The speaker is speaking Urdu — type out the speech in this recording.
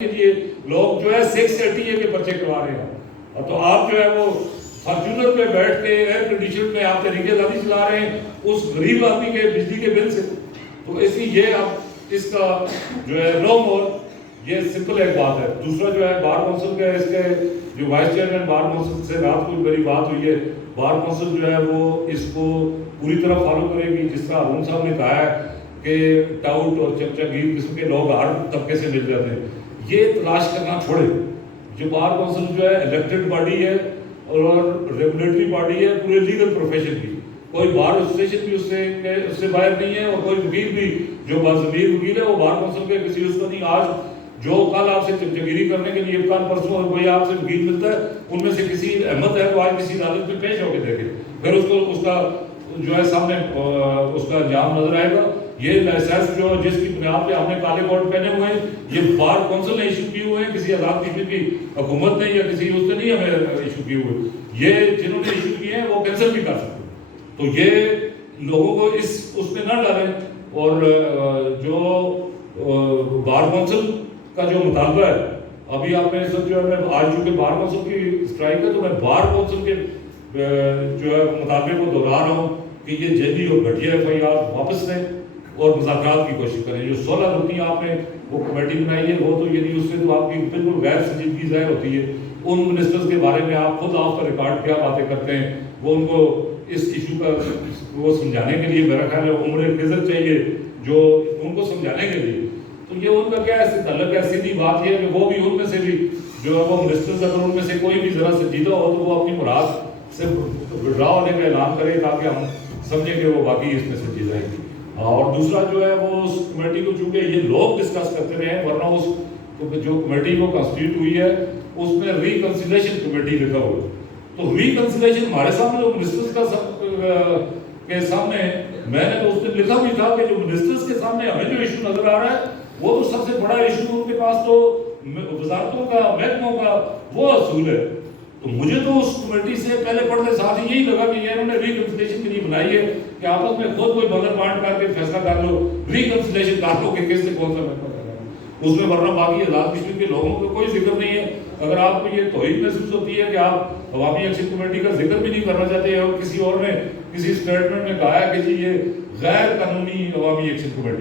کے لیے لوگ جو ہے 680 کے پرچے کروا رہے ہیں، اور تو آپ جو ہے وہ فارچونر پہ بیٹھ کے ایئر کنڈیشن میں آپ طریقے داری چلا رہے ہیں اس غریب آدمی کے بجلی کے بل سے. تو اس لیے یہ اب اس کا جو ہے نو مور، یہ سمپل ایک بات ہے. دوسرا جو ہے بار کونسل کا، اس کے جو وائس چیئرمین بار کونسل سے رات کو میری بات ہوئی ہے، بار کونسل جو ہے وہ اس کو پوری طرح فالو کرے گی. جس طرح ہارون صاحب نے کہا ہے کہ ٹاؤٹ اور چمچہ گیر قسم کے لوگ ہر طبقے سے مل جاتے ہیں، یہ تلاش کرنا چھوڑے. جو بار کونسل جو ہے الیکٹڈ باڈی ہے اور ریگولیٹری باڈی ہے پورے لیگل پروفیشن کی. کوئی بار ایسوسیشن بھی اس سے باہر نہیں ہے، اور کوئی وکیل بھی جو باضمیر وکیل ہے وہ بار کونسل کے کسی اس کا نہیں. آج جو کل آپ سے چمچگیری کرنے کے لیے کل پرسوں اور کوئی آپ سے وکیل ملتا ہے، ان میں سے کسی احمد ہے تو آج کسی عدالت میں پیش ہو کے دیکھے، پھر اس کا جو ہے سامنے اس کا انجام نظر آئے گا. یہ لائسنس جو جس کی بنیاد پہ ہم نے کالے کوٹ پہنے ہوئے ہیں، یہ بار کونسل نے ایشو کیے ہوئے ہیں، کسی آزاد کشمیر کی حکومت نے یا کسی اس نے نہیں ہمیں ایشو کیے ہوئے. یہ جنہوں نے ایشو کیے ہیں وہ کینسل بھی کر سکتے. تو یہ لوگوں کو اس میں نہ ڈالیں. اور جو بار کونسل کا جو مطالبہ ہے، ابھی آپ نے سب جو ہے آج چونکہ بار کونسل کی اسٹرائک ہے تو میں بار کونسل کے جو ہے مطالبے کو دہرا رہا ہوں کہ یہ جیلی اور گھٹیا FIR واپس لیں اور مذاکرات کی کوشش کریں. جو 16 رکنی آپ نے وہ کمیٹی بنائی ہے، وہ تو یعنی اس سے تو آپ کی بالکل غیر سنجیدگی ظاہر ہوتی ہے. ان منسٹرز کے بارے میں آپ خود آف کا ریکارڈ کیا باتیں کرتے ہیں، وہ ان کو اس ایشو کا وہ سمجھانے کے لیے میرا خیال ہے عمر خضر چاہیے جو ان کو سمجھانے کے لیے. تو یہ ان کا کیا ہے تعلق ہے. سیدھی بات یہ ہے کہ وہ بھی ان میں سے بھی جو ہے وہ منسٹرز اگر ان میں سے کوئی بھی ذرا سنجیدہ ہو تو وہ اپنی مراد سے وڈرا ہونے کا اعلان کرے تاکہ ہم سمجھیں کہ وہ باقی اس میں سنجیدہ ہے. اور دوسرا جو ہے وہ اس کمیٹی کو چونکہ یہ لوگ ڈسکس کرتے رہے ہیں، ورنہ اس جو کمیٹی کو کنسٹیٹیوٹ ہوئی ہے اس میں ریکنسیلیشن کمیٹی لکھا ہوا ہے. تو ریکنسیلیشن ہمارے سامنے جو منسٹرز کے سامنے میں نے تو اس دن لکھا بھی تھا کہ جو منسٹرز کے سامنے ہمیں جو ایشو نظر آ رہا ہے وہ تو سب سے بڑا ایشو ان کے پاس تو وزارتوں کا، محکموں کا وہ اصول ہے. تو مجھے تو اس کمیٹی سے پہلے پڑھنے ساتھ ہی یہی لگا کہ یہ انہوں نے ریکنسیلیشن کے لیے بنائی ہے کہ آپس میں خود کوئی بدل بانٹ کر کے فیصلہ کر لو، ریکنسیلیشن کر لو کہ کس سے کون سا محکمہ کرنا ہے. اس میں ورنہ باقی آزاد کشمیر کے لوگوں کا کوئی ذکر نہیں ہے. اگر آپ کو یہ توہین محسوس ہوتی ہے کہ آپ عوامی ایکشن کمیٹی کا ذکر بھی نہیں کرنا چاہتے، اور کسی اور نے کسی اسٹیٹمنٹ میں کہا ہے کہ جی یہ غیر قانونی عوامی ایکشن کمیٹی